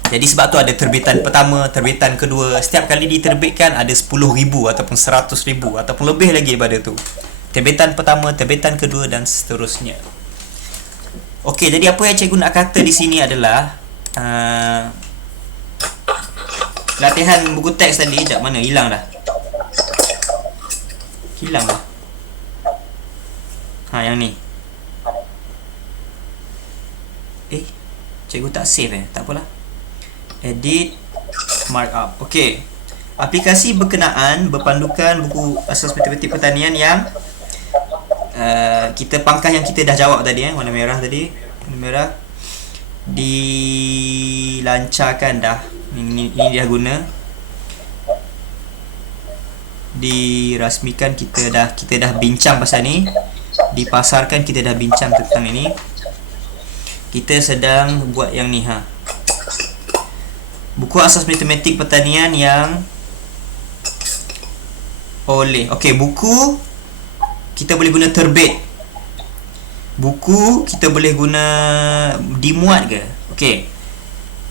Jadi sebab tu ada terbitan pertama, terbitan kedua. Setiap kali diterbitkan ada 10,000 ataupun 100,000 ataupun lebih lagi daripada tu. Terbitan pertama, terbitan kedua dan seterusnya. Okey, jadi apa yang cikgu nak kata di sini adalah latihan buku teks tadi, kat mana? Hilang dah. Hilang dah. Yang ni. Cikgu tak save tak apalah. Edit, markup. Okey. Aplikasi berkenaan berpandukan buku asas matematik pertanian yang kita pangkah yang kita dah jawab tadi warna merah tadi. Warna merah dilancarkan dah. Ini dia guna. Dirasmikan, kita dah bincang pasal ni. Dipasarkan, kita dah bincang tentang ini. Kita sedang buat yang ni buku asas matematik pertanian yang okey, buku kita boleh guna terbit. Buku kita boleh guna dimuat ke? Okey.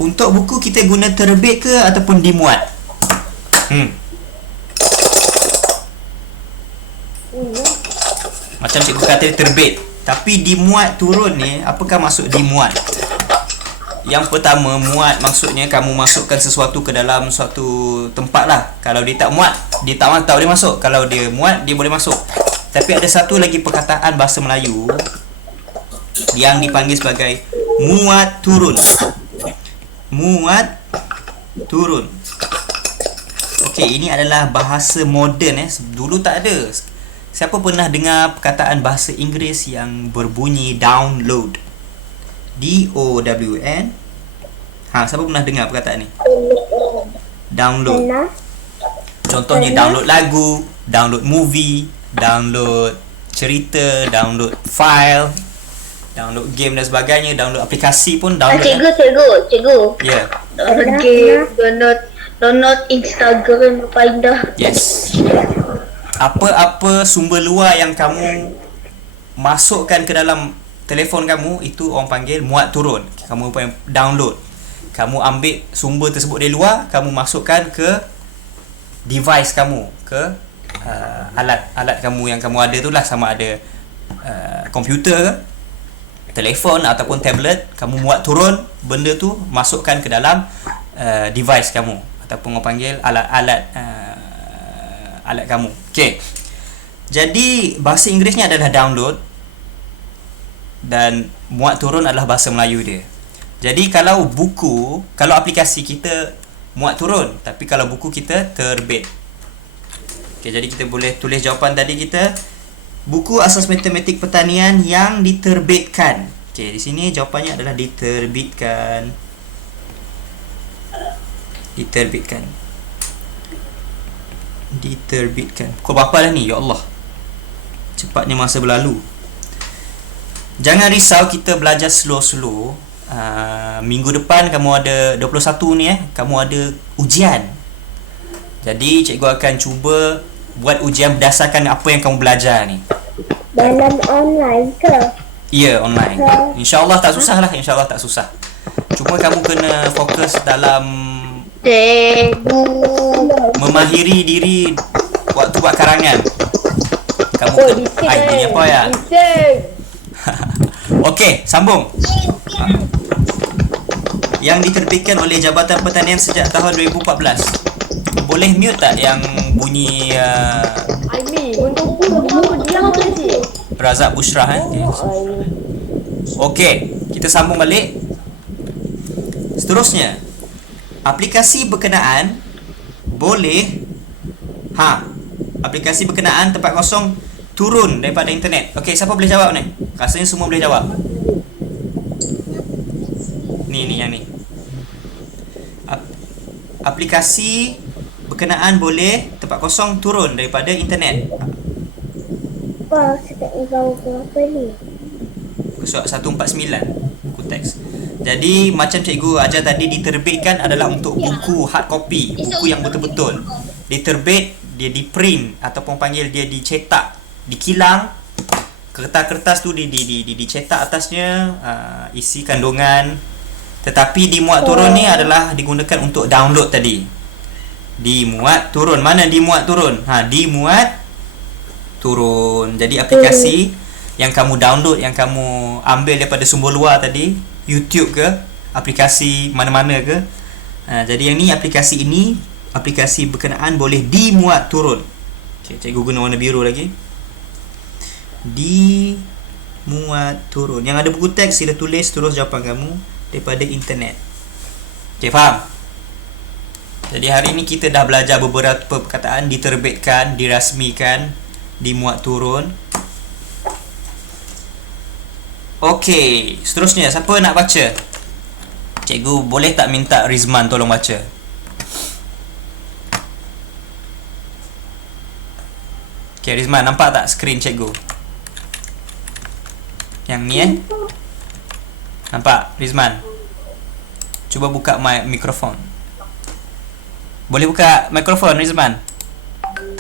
Untuk buku kita guna terbit ke ataupun dimuat? Macam cikgu kata terbit, tapi dimuat turun ni, apakah maksud dimuat? Yang pertama, muat maksudnya kamu masukkan sesuatu ke dalam suatu tempat lah. Kalau dia tak muat, dia tak boleh masuk. Kalau dia muat, dia boleh masuk. Tapi ada satu lagi perkataan bahasa Melayu yang dipanggil sebagai muat turun. Muat turun. Okey, ini adalah bahasa moden Dulu tak ada. Siapa pernah dengar perkataan bahasa Inggeris yang berbunyi download? D-O-W-N. Siapa pernah dengar perkataan ni? Download. Contohnya download lagu, download movie, download cerita, download file, download game dan sebagainya, download aplikasi pun download. Cikgu. Ya. Download game, download Instagram apa indah. Yes. Apa-apa sumber luar yang kamu masukkan ke dalam telefon kamu, itu orang panggil muat turun. Kamu download. Kamu ambil sumber tersebut dari luar, kamu masukkan ke device kamu, ke alat kamu yang kamu ada tu lah, sama ada komputer, telefon ataupun tablet. Kamu muat turun benda tu, masukkan ke dalam device kamu, ataupun orang panggil alat kamu. Okey. Jadi bahasa Inggerisnya adalah download dan muat turun adalah bahasa Melayu dia. Jadi kalau aplikasi kita muat turun, tapi kalau buku kita terbit. Okey, jadi kita boleh tulis jawapan tadi kita. Buku asas matematik pertanian yang diterbitkan. Okey, di sini jawapannya adalah diterbitkan. Diterbitkan. Diterbitkan. Pukul berapa dah ni? Ya Allah. Cepatnya masa berlalu. Jangan risau, kita belajar slow-slow. Minggu depan kamu ada 21 ni kamu ada ujian. Jadi cikgu akan cuba buat ujian berdasarkan apa yang kamu belajar ni. Dalam online ke? Ya, online. InsyaAllah tak susah lah. InsyaAllah tak susah. Cuma kamu kena fokus dalam memahiri diri waktu buat karangan. Kamu idea apa ya? Okey, sambung. Yang diterbitkan oleh Jabatan Pertanian sejak tahun 2014. Boleh mute tak yang bunyi Razak Bushrah Okey, kita sambung balik. Seterusnya, aplikasi berkenaan boleh aplikasi berkenaan tempat kosong turun daripada internet. Okey, siapa boleh jawab ni? Rasanya semua boleh jawab. Ni yang ni. Aplikasi berkenaan boleh tempat kosong turun daripada internet. Apa sekat kau berapa ni? Surat 149 buku teks. Jadi macam cikgu ajar tadi, diterbitkan adalah untuk buku hard copy, buku yang betul-betul diterbit, dia di print ataupun panggil dia dicetak, dikilang. Kertas-kertas tu dicetak atasnya, isi kandungan. Tetapi dimuat turun ni adalah digunakan untuk download tadi. Dimuat turun. Mana dimuat turun? Dimuat turun. Jadi aplikasi yang kamu download, yang kamu ambil daripada sumber luar tadi, YouTube ke, aplikasi mana-mana ke. Jadi yang ni, aplikasi ini, aplikasi berkenaan boleh dimuat turun. Cikgu guna warna biru lagi. Dimuat turun. Yang ada buku teks, sila tulis terus jawapan kamu daripada internet. Okay, faham? Jadi hari ini kita dah belajar beberapa perkataan: diterbitkan, dirasmikan, dimuat turun. Okey, seterusnya siapa nak baca? Cikgu boleh tak minta Rizman tolong baca? Okey, Rizman, nampak tak skrin cikgu? Yang ni nampak Rizman? Cuba buka mikrofon. Boleh buka mikrofon Rizman?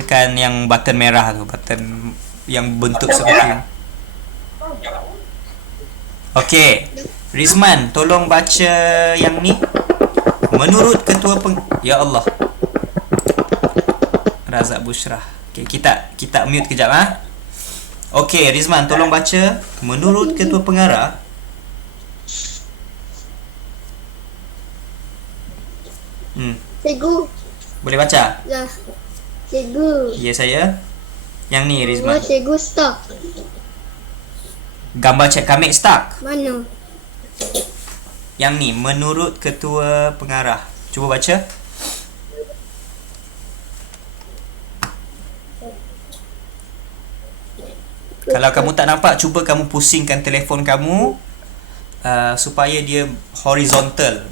Tekan yang button merah tu, button yang bentuk seperti. Okey, Rizman, tolong baca yang ni. Menurut ketua ya Allah, Razak Bushrah. Okey, kita mute kejap Okey, Rizman, tolong baca. Menurut ketua pengarah, Cikgu. boleh baca? Ya. Cikgu. Ya, saya. Yang ni Rizman. Cikgu stop. Gambar cek kamik stuck. Mana? Yang ni, menurut ketua pengarah. Cuba baca. Kalau kamu tak nampak, cuba kamu pusingkan telefon kamu supaya dia horizontal.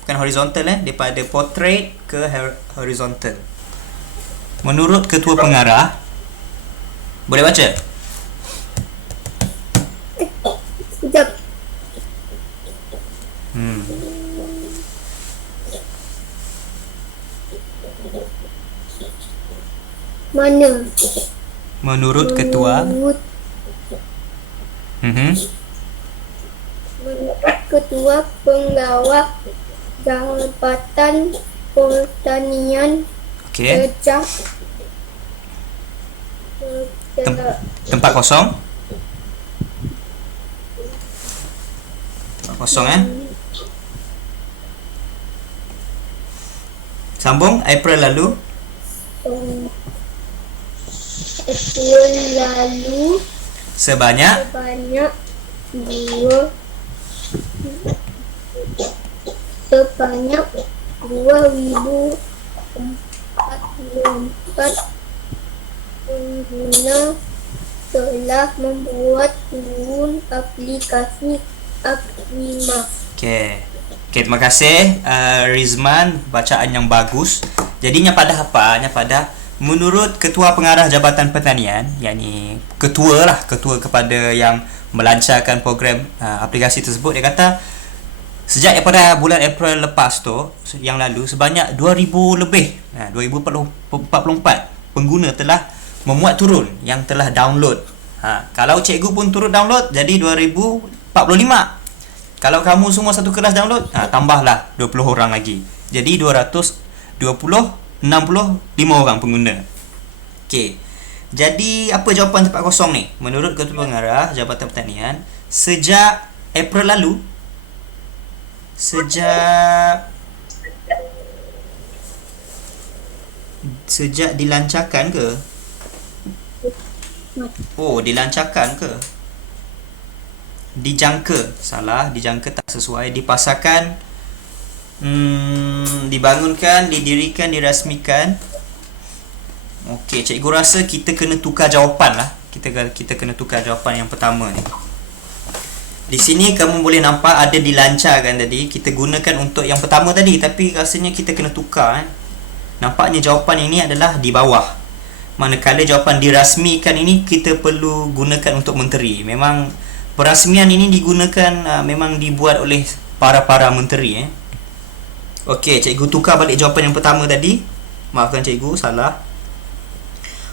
Bukan horizontal daripada portrait ke horizontal. Menurut ketua pengarah, boleh baca? Sekejap. Mana? Menurut ketua Menurut ketua pengarah Jabatan Pertanian. Okey. Sejak Tempat kosong. Tempat kosong Sambung. April lalu. April lalu Sebanyak 2024 pengguna telah membuat turun aplikasi Agrimaf. Okey. Okey, terima kasih Rizman, bacaan yang bagus. Jadinya pada apa? Nya pada menurut Ketua Pengarah Jabatan Pertanian, yakni ketua kepada yang melancarkan program aplikasi tersebut, dia kata sejak daripada bulan April lepas tu yang lalu sebanyak 2000 lebih 2044 pengguna telah memuat turun yang telah download. Kalau cikgu pun turut download jadi 2045. Kalau kamu semua satu kelas download, tambahlah 20 orang lagi. Jadi 65 orang pengguna. Okey. Jadi apa jawapan tempat kosong ni? Menurut Ketua Pengarah Jabatan Pertanian, sejak April lalu, sejak dilancarkan ke? Oh, dilancarkan ke? Dijangka. Salah, dijangka tak sesuai. Dipasarkan, dibangunkan, didirikan, dirasmikan. Okey, cikgu rasa kita kena tukar jawapan lah. Kita kena tukar jawapan yang pertama ni. Di sini kamu boleh nampak ada dilancarkan tadi. Kita gunakan untuk yang pertama tadi, tapi rasanya kita kena tukar. Nampaknya jawapan ini adalah di bawah. Manakala jawapan dirasmikan ini kita perlu gunakan untuk menteri. Memang perasmian ini digunakan, memang dibuat oleh para menteri. Okey, cikgu tukar balik jawapan yang pertama tadi. Maafkan cikgu, salah.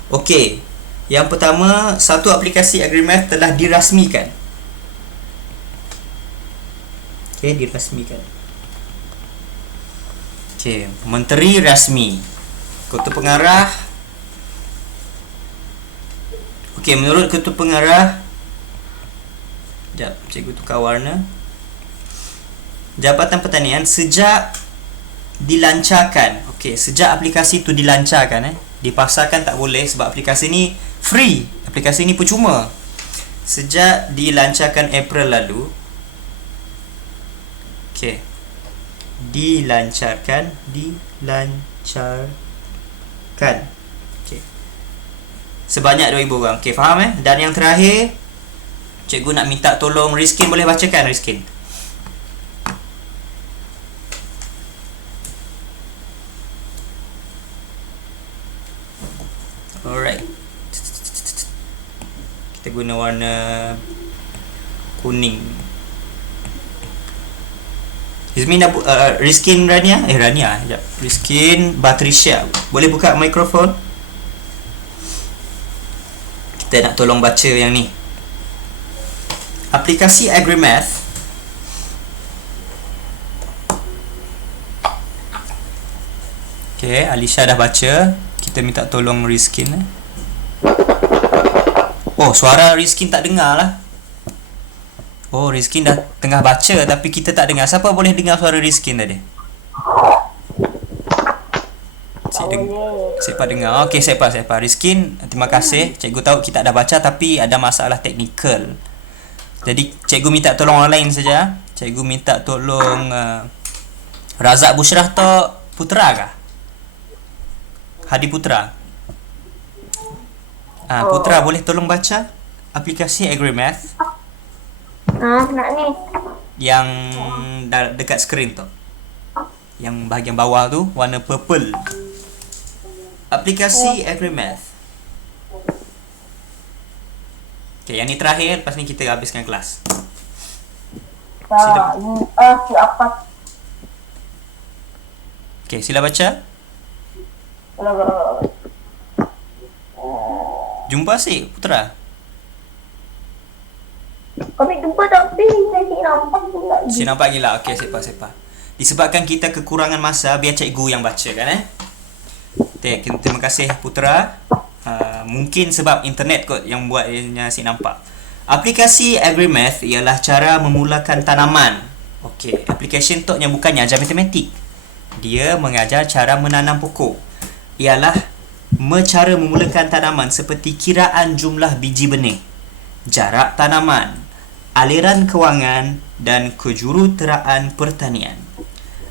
Okey, yang pertama, satu aplikasi Agrimath telah dirasmikan. Okey, dirasmikan. Okey, menteri rasmi, Ketua Pengarah. Okey, menurut Ketua Pengarah, sekejap, cikgu tukar warna. Jabatan Pertanian sejak dilancarkan. Okey, sejak aplikasi tu dilancarkan, dipasarkan tak boleh sebab aplikasi ni free. Aplikasi ni percuma. Sejak dilancarkan April lalu. Okey. Dilancarkan. Okey. Sebanyak 2000 orang. Okey, faham Dan yang terakhir, cikgu nak minta tolong Rizkin, boleh bacakan Rizkin? Alright. Kita guna warna kuning. Izmin Rizkin Rania. Sekejap. Rizkin Batrisha, boleh buka mikrofon? Kita nak tolong baca yang ni. Aplikasi Agrimath Okay, Alisha dah baca. Kita minta tolong Rizkin. Oh, suara Rizkin tak dengar lah. Oh, Rizkin dah tengah baca tapi kita tak dengar. Siapa boleh dengar suara Rizkin tadi? Siapa dengar? Okey, siapa? Rizkin, terima kasih. Cikgu tahu kita dah baca tapi ada masalah teknikal. Jadi cikgu minta tolong orang lain saja. Cikgu minta tolong Razak Bushrah atau Putra kah? Hadi Putra. Putra, boleh tolong baca aplikasi Agrimath? Nak ni. Yang dekat skrin tu. Yang bahagian bawah tu warna purple. Aplikasi Agrimath. Okay, yang ni terakhir, lepas ni kita habiskan kelas. Apa? Okay, sila baca. Jumpa si Putra. Kami jumpa tapi saya tak nampak pula. Si nampak gila. Okey, sepa. Disebabkan kita kekurangan masa, biar cikgu yang baca kan terima kasih Putra. Mungkin sebab internet kot yang buatnya si nampak. Aplikasi Agrimath ialah cara memulakan tanaman. Okey, application tu yang bukannya ajar matematik. Dia mengajar cara menanam pokok. Ialah cara memulakan tanaman seperti kiraan jumlah biji benih, jarak tanaman, aliran kewangan dan kejuruteraan pertanian.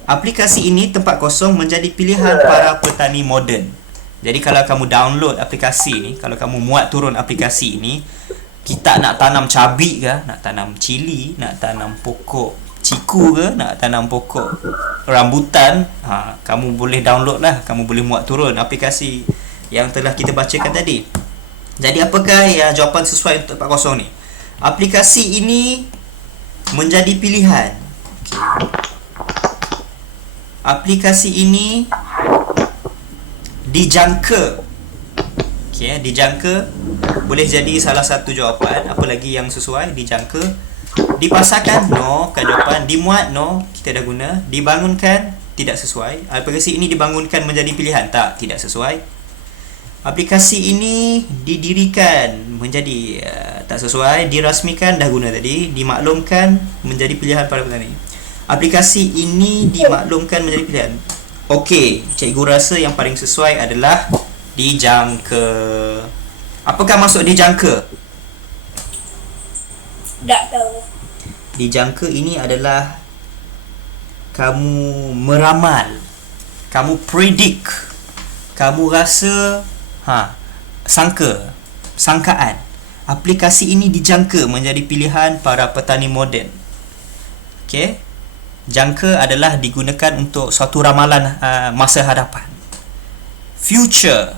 Aplikasi ini tempat kosong menjadi pilihan para petani moden. Jadi kalau kamu download aplikasi ni, kalau kamu muat turun aplikasi ni, kita nak tanam cabai ke, nak tanam cili, nak tanam pokok ciku ke, nak tanam pokok rambutan, kamu boleh download lah, kamu boleh muat turun aplikasi yang telah kita bacakan tadi. Jadi apakah jawapan sesuai untuk 40 ni? Aplikasi ini menjadi pilihan. Aplikasi ini dijangka. Dijangka boleh jadi salah satu jawapan. Apa lagi yang sesuai? Dijangka. Dipasarkan? No, bukan jawapan. Dimuat? No, kita dah guna. Dibangunkan? Tidak sesuai. Aplikasi ini dibangunkan menjadi pilihan? Tak, tidak sesuai. Aplikasi ini didirikan menjadi tak sesuai. Dirasmikan? Dah guna tadi. Dimaklumkan? Menjadi pilihan para petani. Aplikasi ini dimaklumkan menjadi pilihan. Okey, cikgu rasa yang paling sesuai adalah dijangka. Apakah maksud dijangka? Tak tahu. Dijangka ini adalah kamu meramal, kamu predict, kamu rasa sangkaan. Aplikasi ini dijangka menjadi pilihan para petani moden. Okey. Jangka adalah digunakan untuk suatu ramalan masa hadapan. Future,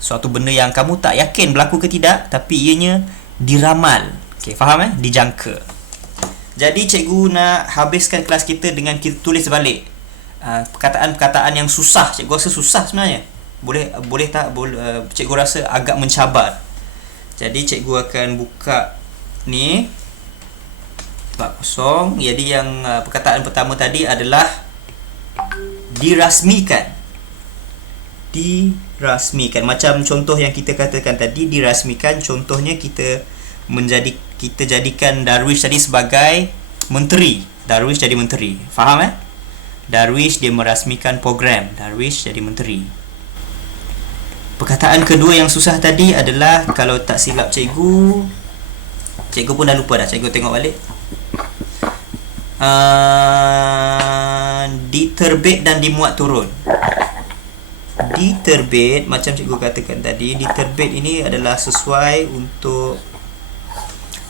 suatu benda yang kamu tak yakin berlaku ke tidak, tapi ianya diramal. Okey, faham dijangka. Jadi cikgu nak habiskan kelas kita dengan kita tulis balik perkataan-perkataan yang susah. Cikgu rasa susah sebenarnya. Boleh tak cikgu rasa agak mencabar. Jadi cikgu akan buka ni 40. Jadi yang perkataan pertama tadi adalah dirasmikan. Dirasmikan. Macam contoh yang kita katakan tadi, dirasmikan. Contohnya kita jadikan Darwish tadi sebagai menteri. Darwish jadi menteri. Faham Darwish dia merasmikan program. Darwish jadi menteri. Perkataan kedua yang susah tadi adalah, kalau tak silap cikgu pun dah lupa dah. Cikgu tengok balik. Diterbit dan dimuat turun. Diterbit, macam cikgu katakan tadi, diterbit ini adalah sesuai untuk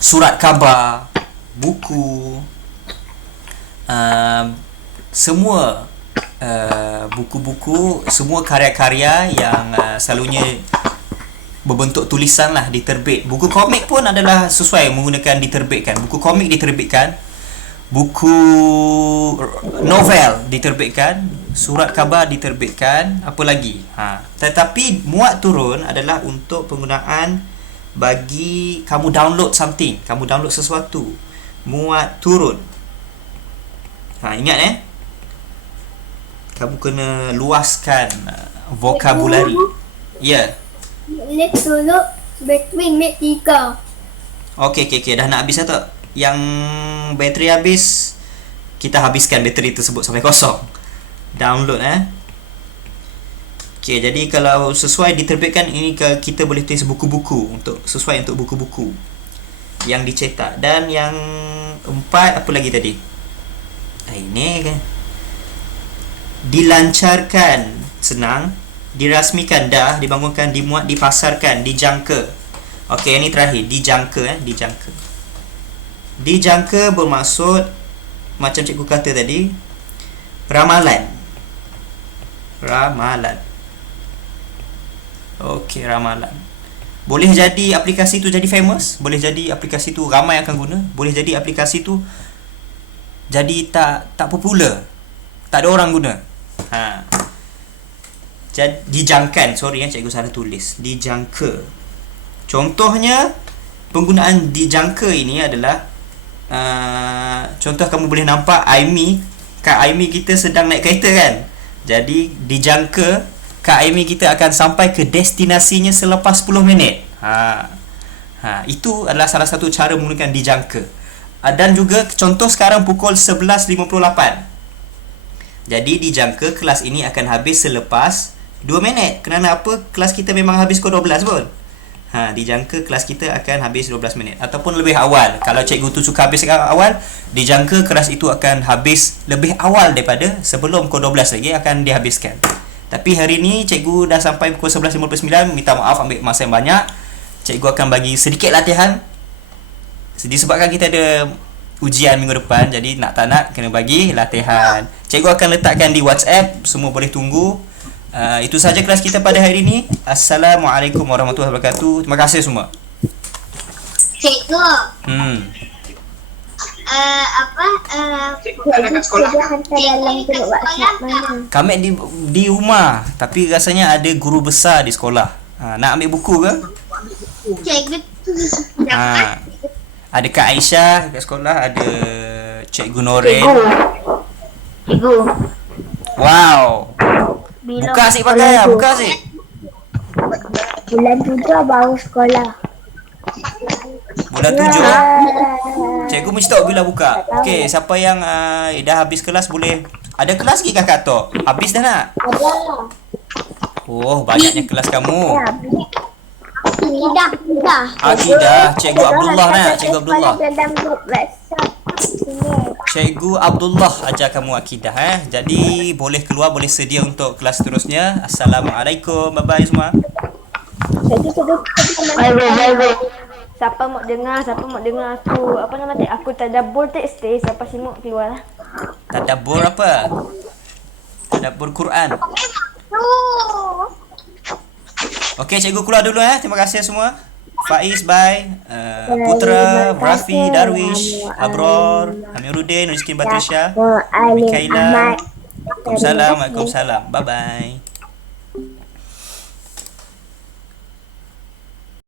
surat khabar, buku, semua buku-buku, semua karya-karya yang selalunya berbentuk tulisan lah diterbit. Buku komik pun adalah sesuai menggunakan diterbitkan. Buku komik diterbitkan, buku novel diterbitkan, surat khabar diterbitkan, apa lagi? Tetapi muat turun adalah untuk penggunaan bagi kamu download something, kamu download sesuatu. Muat turun. Ingat kamu kena luaskan vocabulary. Ya. Boleh tolong bateri mat 3. Okey, dah nak habis tak? Yang bateri habis, kita habiskan bateri tersebut sampai kosong. Download Okey, jadi kalau sesuai diterbitkan, ini kita boleh tulis buku-buku untuk sesuai untuk buku-buku yang dicetak. Dan yang 4, apa lagi tadi? Ini kan dilancarkan, senang. Dirasmikan, dah. Dibangunkan, dimuat, dipasarkan, dijangka. Okey, ini terakhir, dijangka. Dijangka bermaksud, macam cikgu kata tadi, ramalan. Okey, ramalan. Boleh jadi aplikasi tu jadi famous, boleh jadi aplikasi tu ramai akan guna, boleh jadi aplikasi tu jadi tak popular, tak ada orang guna. Jadi dijangkan, cikgu salah tulis. Dijangka. Contohnya penggunaan dijangka ini adalah contoh kamu boleh nampak Aimi, Kak Aimi kita sedang naik kereta kan. Jadi dijangka Kak Aimi kita akan sampai ke destinasinya selepas 10 minit. Itu adalah salah satu cara menggunakan dijangka. Dan juga contoh sekarang pukul 11.58. Jadi dijangka kelas ini akan habis selepas 2 minit. Kerana apa? Kelas kita memang habis pukul 12 pun. Dijangka kelas kita akan habis 12 minit ataupun lebih awal. Kalau cikgu tu suka habis awal, dijangka kelas itu akan habis lebih awal daripada sebelum pukul 12 lagi akan dihabiskan. Tapi hari ni cikgu dah sampai pukul 11.59. Minta maaf ambil masa yang banyak. Cikgu akan bagi sedikit latihan. Disebabkan kita ada ujian minggu depan, jadi nak tak nak kena bagi latihan. Cikgu akan letakkan di WhatsApp, semua boleh tunggu. Itu saja kelas kita pada hari ini. Assalamualaikum warahmatullahi wabarakatuh. Terima kasih semua. Cikgu, Cikgu sudah hantar dalam grup WhatsApp mana? Kami di rumah, tapi rasanya ada guru besar di sekolah. Nak ambil buku ke? cikgu Ada Kak Aisyah kat sekolah, ada Cikgu Noren. Cikgu. Wow. Bila Buka asyik pakai lah, buka asyik. Bulan 7 baru sekolah. Bulan 7. Cikgu mesti tahu bila buka. Okey, siapa yang dah habis kelas boleh. Ada kelas lagi kakak tu? Habis dah nak? Ada. Oh, banyaknya kelas kamu. Dah. Akidah, Cikgu Abdullah nak, Cikgu Abdullah. Dalam grup WhatsApp. Sini. Cikgu Abdullah ajar kamu akidah Jadi boleh keluar, boleh sedia untuk kelas seterusnya. Assalamualaikum. Bye bye semua. Baik. Siapa mau dengar aku apa nama tu? Aku tadabbur tak stay, siapa simuk keluar lah. Tadabbur apa? Tadabbur Quran. Okey, cikgu keluar dulu Terima kasih semua. Faiz, bye. Putra, Rafi, Darwish, Abror, Amiruddin, Rizky Batrisha, Mikaela. Waalaikumsalam. Bye bye.